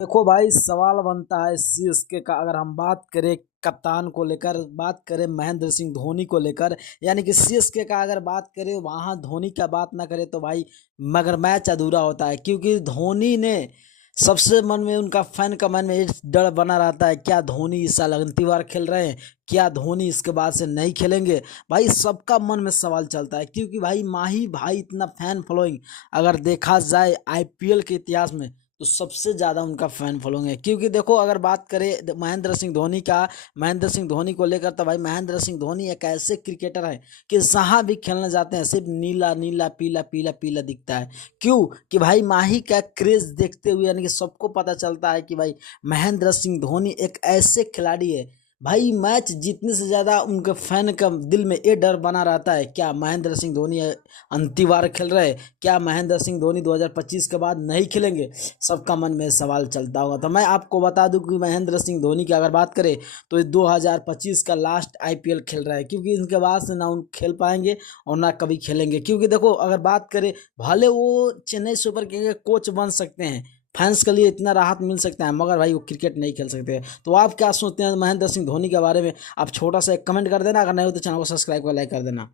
देखो भाई, सवाल बनता है सीएसके का। अगर हम बात करें कप्तान को लेकर, बात करें महेंद्र सिंह धोनी को लेकर, यानी कि सीएसके का अगर बात करें वहां धोनी का बात ना करें तो भाई मगर मैच अधूरा होता है। क्योंकि धोनी ने सबसे मन में, उनका फैन का मन में एक डर बना रहता है, क्या धोनी इस साल अंतिम बार खेल रहे हैं, क्या धोनी इसके बाद से नहीं खेलेंगे। भाई सबका मन में सवाल चलता है, क्योंकि भाई माही भाई इतना फैन फॉलोइंग अगर देखा जाए आईपीएल के इतिहास में तो सबसे ज्यादा उनका फैन फॉलोइंग है। क्योंकि देखो, अगर बात करें महेंद्र सिंह धोनी का, महेंद्र सिंह धोनी को लेकर, तो भाई महेंद्र सिंह धोनी एक ऐसे क्रिकेटर हैं कि जहां भी खेलने जाते हैं सिर्फ नीला नीला पीला पीला पीला दिखता है। क्यों? कि भाई माही का क्रेज देखते हुए, यानी कि सबको पता चलता है कि भाई महेंद्र सिंह धोनी एक ऐसे खिलाड़ी है। भाई मैच जीतने से ज्यादा उनके फैन का दिल में ये डर बना रहता है, क्या महेंद्र सिंह धोनी अंतिम बार खेल रहे हैं, क्या महेंद्र सिंह धोनी 2025 के बाद नहीं खेलेंगे। सबका मन में सवाल चलता होगा। तो मैं आपको बता दूं कि महेंद्र सिंह धोनी की अगर बात करें तो ये 2025 का लास्ट आईपीएल खेल रहा है, क्योंकि इनके बाद से ना उन खेल पाएंगे और ना कभी खेलेंगे। क्योंकि देखो, अगर बात करें, भले वो चेन्नई सुपर किंग्स के कोच बन सकते हैं, फैंस के लिए इतना राहत मिल सकता है, मगर भाई वो क्रिकेट नहीं खेल सकते। तो आप क्या सोचते हैं महेंद्र सिंह धोनी के बारे में? आप छोटा सा एक कमेंट कर देना, अगर नहीं हो तो चैनल को सब्सक्राइब कर लाइक कर देना।